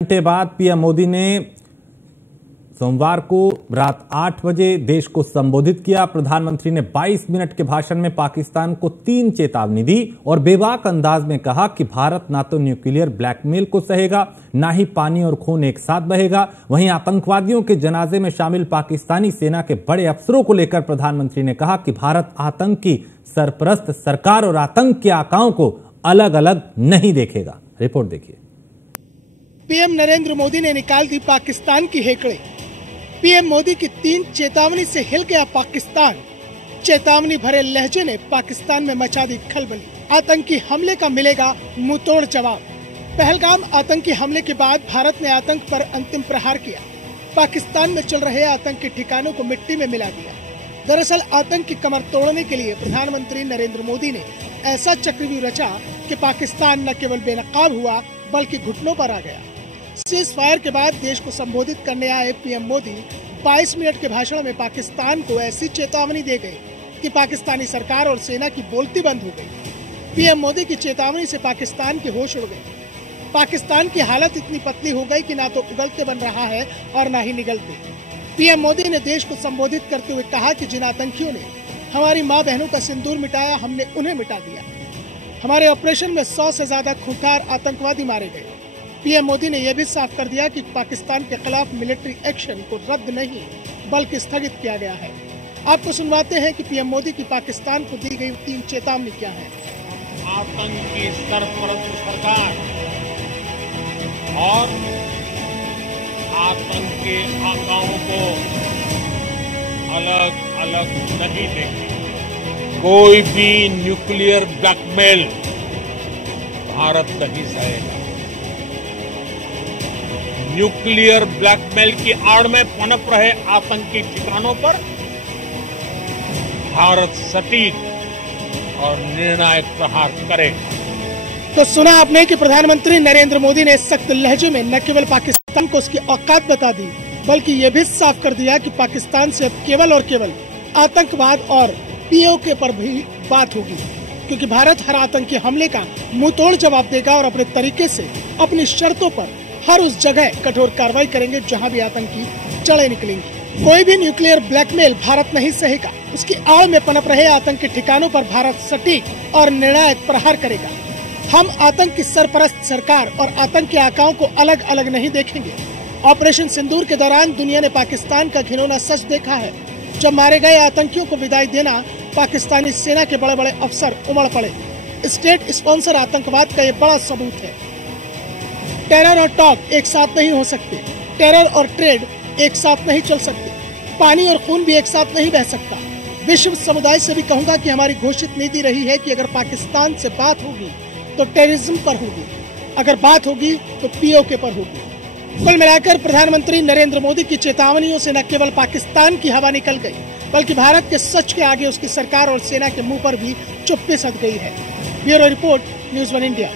घंटे बाद पीएम मोदी ने सोमवार को रात 8 बजे देश को संबोधित किया। प्रधानमंत्री ने 22 मिनट के भाषण में पाकिस्तान को 3 चेतावनी दी और बेबाक अंदाज में कहा कि भारत ना तो न्यूक्लियर ब्लैकमेल को सहेगा, ना ही पानी और खून एक साथ बहेगा। वहीं आतंकवादियों के जनाजे में शामिल पाकिस्तानी सेना के बड़े अफसरों को लेकर प्रधानमंत्री ने कहा कि भारत आतंक की सरपरस्त सरकार और आतंक के आकाओं को अलग अलग नहीं देखेगा। रिपोर्ट देखिए। पीएम नरेंद्र मोदी ने निकाल दी पाकिस्तान की हेकड़े। पीएम मोदी की 3 चेतावनी से हिल गया पाकिस्तान। चेतावनी भरे लहजे ने पाकिस्तान में मचा दी खलबली। आतंकी हमले का मिलेगा मुंहतोड़ जवाब। पहलगाम आतंकी हमले के बाद भारत ने आतंक पर अंतिम प्रहार किया। पाकिस्तान में चल रहे आतंक के ठिकानों को मिट्टी में मिला दिया। दरअसल आतंक की कमर तोड़ने के लिए प्रधानमंत्री नरेंद्र मोदी ने ऐसा चक्रव्यूह रचा कि पाकिस्तान न केवल बेनकाब हुआ बल्कि घुटनों पर आ गया। सीज फायर के बाद देश को संबोधित करने आए पीएम मोदी 22 मिनट के भाषण में पाकिस्तान को ऐसी चेतावनी दे गए कि पाकिस्तानी सरकार और सेना की बोलती बंद हो गई। पीएम मोदी की चेतावनी से पाकिस्तान के होश उड़ गए। पाकिस्तान की हालत इतनी पतली हो गई कि ना तो उगलते बन रहा है और ना ही निगलते। पीएम मोदी ने देश को संबोधित करते हुए कहा कि जिन आतंकियों ने हमारी माँ बहनों का सिंदूर मिटाया, हमने उन्हें मिटा दिया। हमारे ऑपरेशन में 100 से ज्यादा खूंखार आतंकवादी मारे गए। पीएम मोदी ने यह भी साफ कर दिया कि पाकिस्तान के खिलाफ मिलिट्री एक्शन को रद्द नहीं बल्कि स्थगित किया गया है। आपको सुनवाते हैं कि पीएम मोदी की पाकिस्तान को दी गई 3 चेतावनी क्या है। आतंक की सरपरस्त सरकार और आतंक के आकाओं को अलग अलग नहीं देंगे। कोई भी न्यूक्लियर ब्लैकमेल भारत नहीं सहेगा। न्यूक्लियर ब्लैकमेल की आड़ में पनप रहे आतंकी ठिकानों पर भारत सटीक और निर्णायक प्रहार करेगा। तो सुना आपने कि प्रधानमंत्री नरेंद्र मोदी ने सख्त लहजे में न केवल पाकिस्तान को उसकी औकात बता दी बल्कि ये भी साफ कर दिया कि पाकिस्तान से अब केवल और केवल आतंकवाद और पीओके पर भी बात होगी, क्योंकि भारत हर आतंकी हमले का मुंहतोड़ जवाब देगा और अपने तरीके से अपनी शर्तों पर हर उस जगह कठोर कार्रवाई करेंगे जहां भी आतंकी जड़ें निकलेंगी। कोई भी न्यूक्लियर ब्लैकमेल भारत नहीं सहेगा। उसकी आड़ में पनप रहे आतंक के ठिकानों पर भारत सटीक और निर्णायक प्रहार करेगा। हम आतंक की सरपरस्त सरकार और आतंक के आकाओं को अलग अलग नहीं देखेंगे। ऑपरेशन सिंदूर के दौरान दुनिया ने पाकिस्तान का घिनौना सच देखा है। जब मारे गए आतंकियों को विदाई देना, पाकिस्तानी सेना के बड़े बड़े अफसर उमड़ पड़े। स्टेट स्पॉन्सर आतंकवाद का ये बड़ा सबूत है। टेरर और टॉक एक साथ नहीं हो सकते। टेरर और ट्रेड एक साथ नहीं चल सकते। पानी और खून भी एक साथ नहीं बह सकता। विश्व समुदाय से भी कहूंगा कि हमारी घोषित नीति रही है कि अगर पाकिस्तान से बात होगी तो टेररिज्म पर होगी, अगर बात होगी तो पीओके पर होगी। कुल मिलाकर प्रधानमंत्री नरेंद्र मोदी की चेतावनियों से न केवल पाकिस्तान की हवा निकल गई बल्कि भारत के सच के आगे उसकी सरकार और सेना के मुंह पर भी चुप्पी सध गई है। Bureau report, news 1 India.